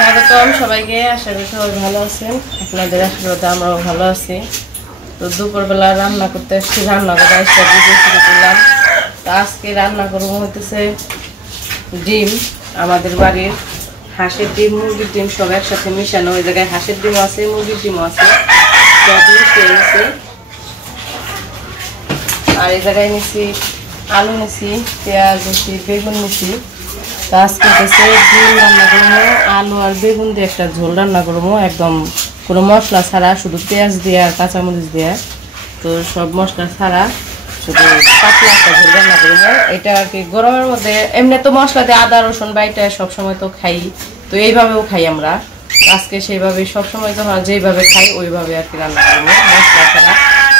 স্বাগতম সবাইকে। আশা করি সবাই ভালো আছেন। আপনাদের আশীর্বাদে আমরাও ভালো আছি। তো দুপুরবেলা রান্না করতে এসেছি, রান্না করে শুরু করলাম। তো আজকে রান্না করবো হতেছে ডিম। আমাদের বাড়ির হাঁসের ডিম, মুরগির ডিম সব একসাথে মিশানো। ওই জায়গায় হাঁসের ডিম আছে, মুরগির ডিমও আছে, সব মিশিয়ে নিছি। আর এই জায়গায় নিছি আলু নিছি, পেঁয়াজ নিছি, বেগুন নিছি। তো আজকে হচ্ছে ডিম রান্না করবো, আলু আর বেগুন দিয়ে একটা ঝোল রান্না করবো, একদম কোনো মশলা ছাড়া, শুধু পেঁয়াজ দিয়ে আর কাঁচামরিচ দিয়ে। তো সব মশলা ছাড়া শুধু পাতলা একটা ঝোল রান্না করবো। এটা আর কি গরমের মধ্যে এমনি তো মশলা দিয়ে আদা রসুন বাইটা সবসময় তো খাই, তো এইভাবেও খাই আমরা। আজকে সেইভাবে সবসময় তো যেইভাবে খাই ওইভাবে আর কি রান্না করবো, মশলা ছাড়া,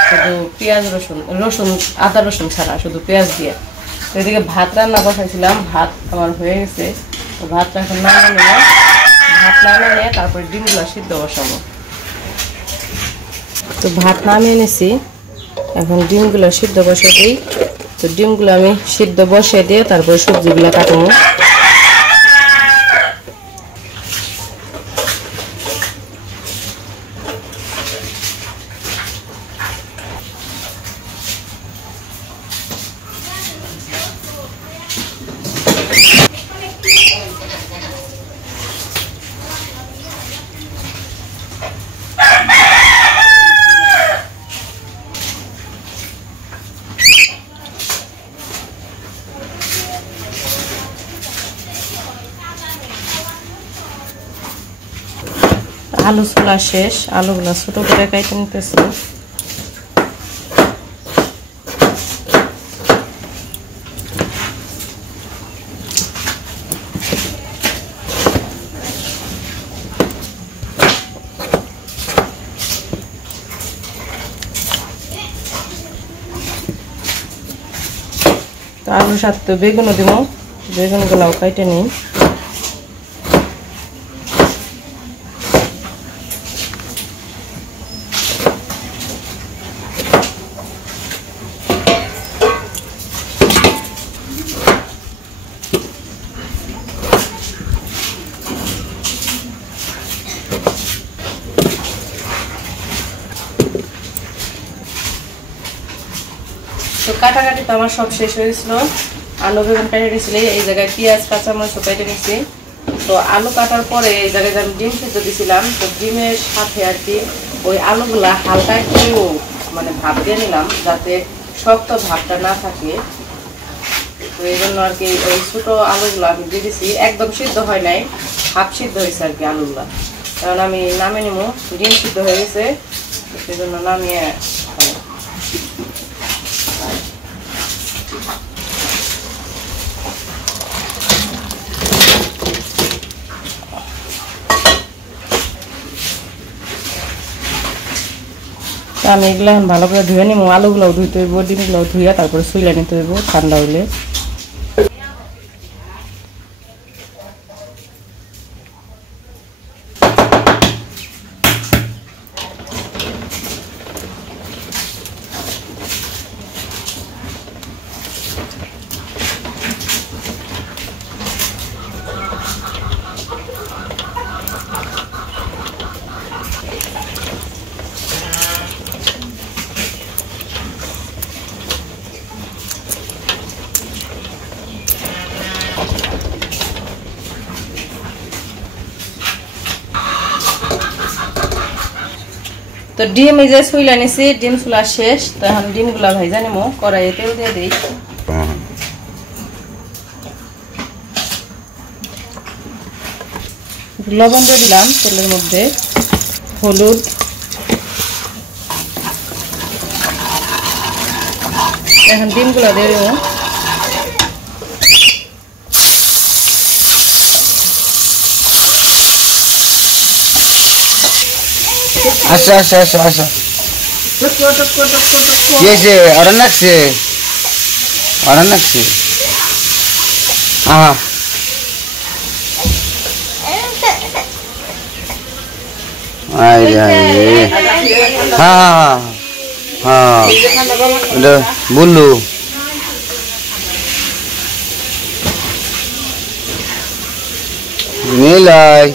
শুধু পেঁয়াজ রসুন আদা রসুন ছাড়া, শুধু পেঁয়াজ দিয়ে। তো এদিকে ভাত রান্না বসাইছিলাম, ভাত আমার হয়ে গেছে। তো ভাতটা এখন নামিয়ে নিলাম, ভাত নামিয়ে নিয়ে তারপরে ডিমগুলো সিদ্ধ বসাবো। তো ভাত নামিয়ে নিছি, এখন ডিমগুলো সিদ্ধ বসিয়ে দিই। তো ডিমগুলো আমি সিদ্ধ বসিয়ে দিয়ে তারপরে সবজিগুলো কাটবো। আলু ছোলা শেষ, আলুগুলো ছোট করে কেটে নিতেছি। তো আলুর সাথে বেগুনও দিব, বেগুনগুলাও কেটে নিই। তো কাটাকাটি তো আমার সব শেষ হয়ে গেছিল। আলু বেগুন কেটে নিয়েছিল, এই জায়গায় পেঁয়াজ কাঁচামরিচ কেটে নিয়েছি। তো আলু কাটার পরে এই জায়গায় আমি ডিম সিদ্ধ দিয়েছিলাম। তো ডিমের সাথে আর কি ওই আলুগুলা হালকা একটু মানে ভাপ দিয়ে নিলাম, যাতে শক্ত ভাবটা না থাকে। তো এই জন্য আর কি ওই ছোটো আলুগুলো আমি দিয়ে দিচ্ছি। একদম সিদ্ধ হয় নাই, হাফ সিদ্ধ হয়েছে আর কি আলুগুলা। কারণ আমি নামিয়ে নিব, ডিম সিদ্ধ হয়ে গেছে, সেই জন্য নামিয়ে খাবো। আমি এগুলো এখন ভালো করে ধুয়ে নিব, আলুগুলোও ধুইতে হইব, ডিমগুলোও ধুইয়া তারপরে শুইলে নিতে হইব ঠান্ডা হইলে। তো ডিম এই যে শুইলা নিছি, ডিম চুলা শেষ। তো এখন ডিমগুলা ভাইজা নিব, কড়াইয়ে তেল দিয়ে দিই। লবণ দিয়ে দিলাম তেলের মধ্যে, হলুদ, এখন ডিমগুলা দিয়ে দেবো। আচ্ছা আচ্ছা আচ্ছা আচ্ছা কি হয়েছে? অর্ডার লাগছে, অর্ডার লাগছে। হ্যাঁ হ্যাঁ হ্যাঁ বললু নীলাই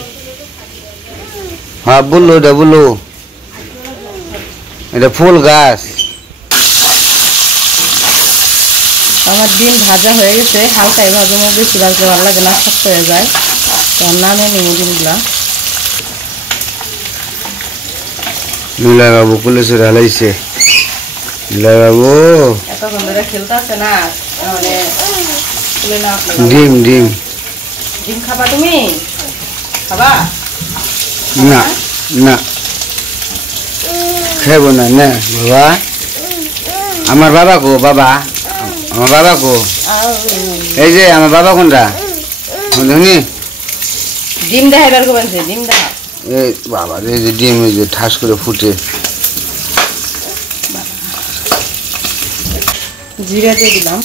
হ্যাঁ বুলু এটা ফুল গাছ। আমার ডিম ভাজা হয়ে গেছে, হালকাই ভাজানো, বেশি ভাজলে ভালো লাগে না, শক্ত হয়ে যায়। তো নামে নিব ডিমগুলা। নীলা বাবু পুলিশে ঢালাইছে। নীলা বাবু এতক্ষণ ধরে খেলতেছে না, মানে খুলে না। ডিম ডিম খাবা তুমি? খাবা না না খাবো না না বাবা। আমার বাবা কো? বাবা আমার বাবা কো? এই যে আমার বাবা কোনটা? শুনি ডিম দেখাইবার কোনছে? ডিম দেখা। এই বাবা এই যে ডিম এই যে ঠাস করে ফুটে। জিরা দিয়ে দিলাম,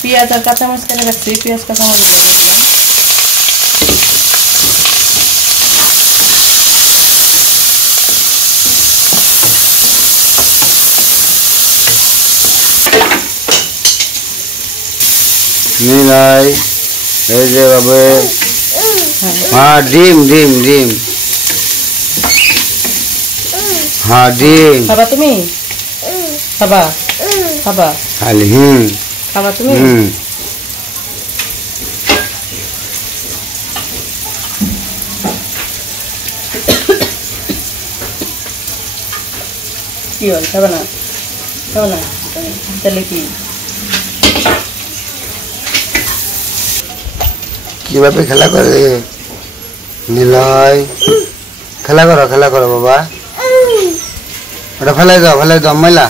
পেঁয়াজ আর কাঁচামরিচ কেটে রাখছি, পেঁয়াজ কাঁচামরিচ দিয়ে দিলাম। নীলাই এই যে বাবা। হ্যাঁ ডিম হ্যাঁ ডিম খাবা তুমি? খাবা খালি খাবা তুমি? কি হয়? খাবা না তাহলে কি? কিভাবে খেলা করে নীলয়? খেলা করো বাবা। ওটা ফেলাই দাও ময়লা।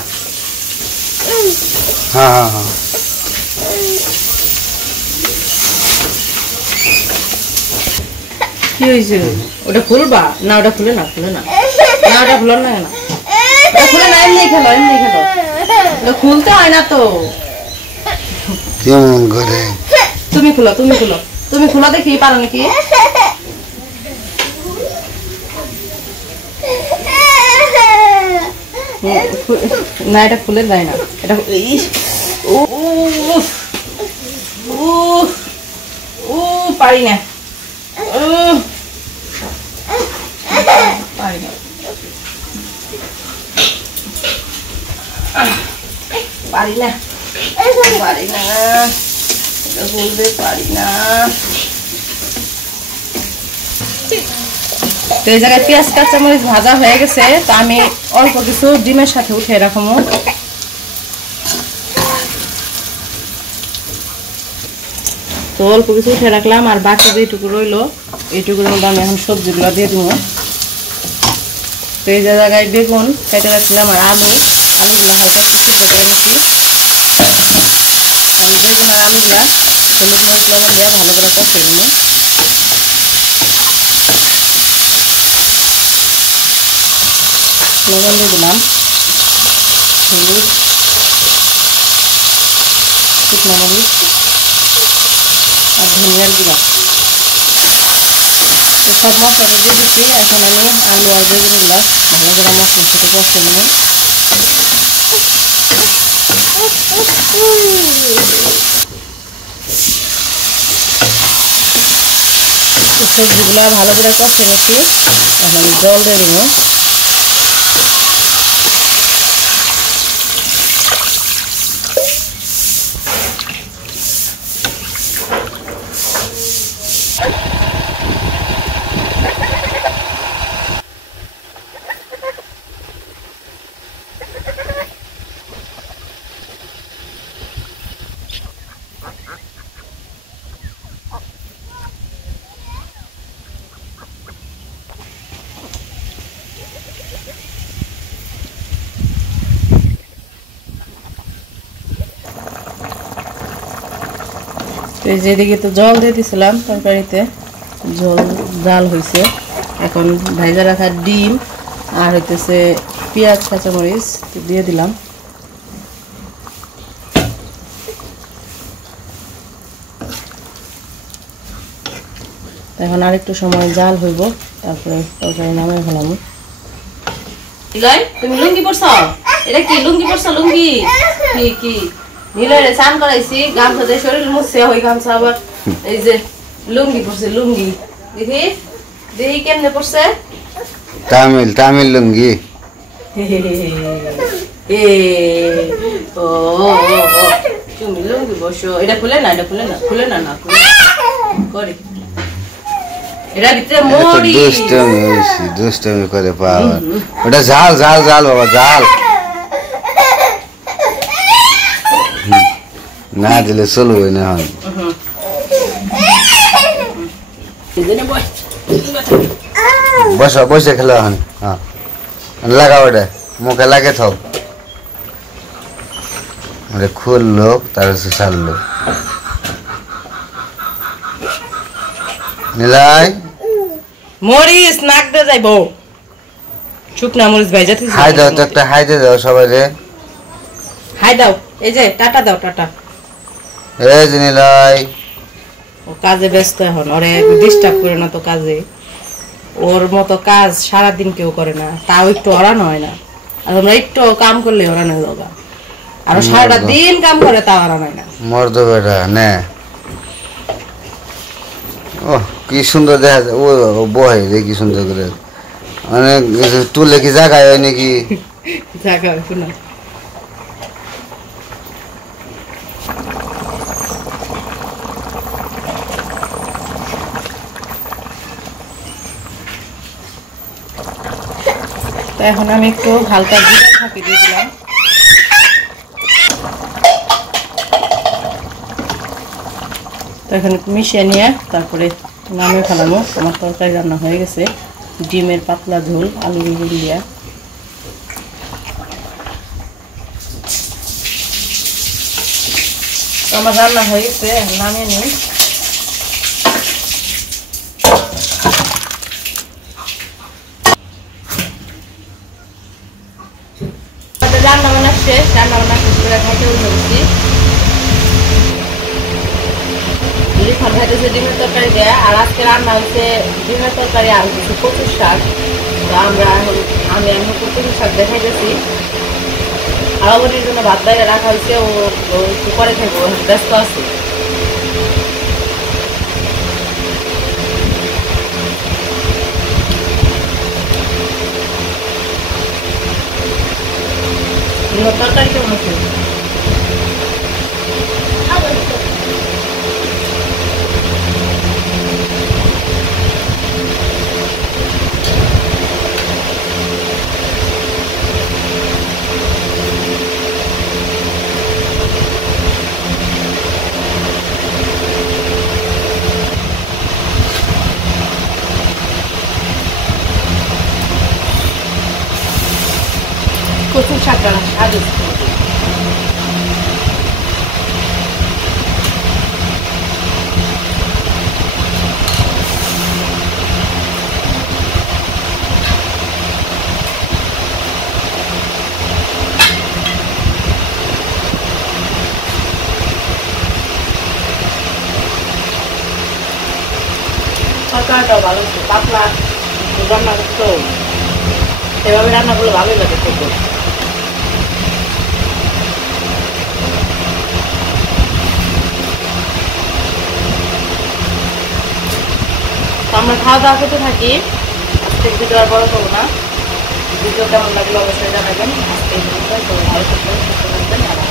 হ্যাঁ কি হয়েছে? ওটা খুলবা না? ওটা খুলে না ওটা খুলো না, খুলে না, এমনি খেলো। ওটা খুলতে হয় না তো। কেমন করে? তুমি খুলো দেখি, পারো নাকি? না এটা খুলে যায় না, এটা পারি না, বলতে পারি না। তো এই জায়গায় পেঁয়াজ কাঁচামরিচ ভাজা হয়ে গেছে, তো আমি অল্প কিছু ডিমের সাথে উঠে রাখবো। তো অল্প কিছু উঠে রাখলাম, আর বাকি যেটুকু রইলো এইটুকুর মধ্যে আমি এখন সবজিগুলো দিয়ে দেবো। তো এই জায়গায় বেগুন কেটে রাখছিলাম আর আলুগুলো হালকা একটু সিদ্ধ করে নিচ্ছি। আমি বেগুন আর আলুগুলা হলুদ মরিচ লবণ দিয়ে ভালো করে কষিয়ে নেব। লবণ দিয়ে দিলাম, হলুদ, শুকনো মরিচ আর ধনিয়ার গুঁড়া। তো সব মশলা দিয়ে দিচ্ছি। এখন আমি আলু আর বেগুনগুলো ভালো করে মশলার সাথে কষিয়ে নেব। সবজিগুলো ভালো করে কষিয়ে নিচ্ছি, এখন আমি জল দিয়ে দেবো। যেদিকে তো জল দিয়ে দিয়েছিলাম তরকারিতে, জাল হয়েছে। এখন ভাজা রাখা ডিম আর হইতেছে পেঁয়াজ কাঁচামরিচ দিয়ে দিলাম। এখন আরেকটু সময় জাল হইব, তারপরে তরকারি নামাই ফেলাম। তুমি লুঙ্গি পরছো? এটা কি লুঙ্গি পরছো? লুঙ্গি কি নীলরে চান করাইছি, গামছা দিয়ে শরীর মুছছে, ওই গামছা আবার এই যে লুঙ্গি পরছে। লুঙ্গি দেখি দেখি কেমনে পড়ছে তামিল তামিল লুঙ্গি এ ও তুমি লুঙ্গি বসো এটা খুলে না খুলে না করে এরা ভিতরে মরি দুষ্টমি করে পাওয়া ওটা ঝাল ঝাল ঝাল বাবা ঝাল না দিলে চলবে না এখন বসো বসে খেলো এখন হ্যাঁ লাগাও ওটা মুখে লাগে থাও ওটা খুললো তার ছাড়লো নিলাই মরিস নাক দিয়ে যাইব শুকনা মরিচ ভাই যাতে হাই দাও তো একটা হাই দিয়ে দাও সবাই রে হাই দাও এই যে টাটা দাও টাটা এই যে নিলাই ও কাজে ব্যস্ত এখন ওরে ডিস্টার্ব করে না তো কাজে ওর মতো কাজ সারাদিন কেউ করে না তাও একটু ওড়ানো হয় না আর আমরা একটু কাম করলে ওড়ানো যাবে আর সারাটা দিন কাম করে তাও ওড়ানো হয় না মর্দ বেটা নে ও কি সুন্দর দেখা যায় ও বহে রে কি সুন্দর করে অনেক তুলে কি জায়গায় হয় নাকি জায়গা শোনা এখন আমি একটু হালকা জিরা ফাঁকি দিয়ে দিলাম তো এখানে মিশিয়ে নিয়ে তারপরে নামে ফেলানো আমার তরকারি রান্না হয়ে গেছে ডিমের পাতলা ঝোল আলু বেগুন দিয়া আমার রান্না হয়ে গেছে নামিয়ে নিই রান্না বান্না শেষ করে খাইতে উঠেছি লিখন খাইতেছে ডিমের তরকারি দেয় আর আজকে রান্না হচ্ছে ডিমের তরকারি আর কিছু কচুর শাক আমরা এখন আমি কচুর শাক দেখাইতেছি আর ওটির জন্য ভাত বাইরে রাখা হয়েছে ও একটু পরে খাইবো ব্যস্ত আছে তরকারি কেমন আছে কচুর শাকটা স্বাদ তরকারিটাও ভালো পাতলা রান্না করতো এভাবে রান্না করলে ভালোই লাগে খেতে আমরা খাওয়া দাওয়া করতে থাকি আজকে ভিডিও আর বড় করবো না ভিডিও কেমন লাগলো অবশ্যই জানাবেন আজকে ভালো থাকবেন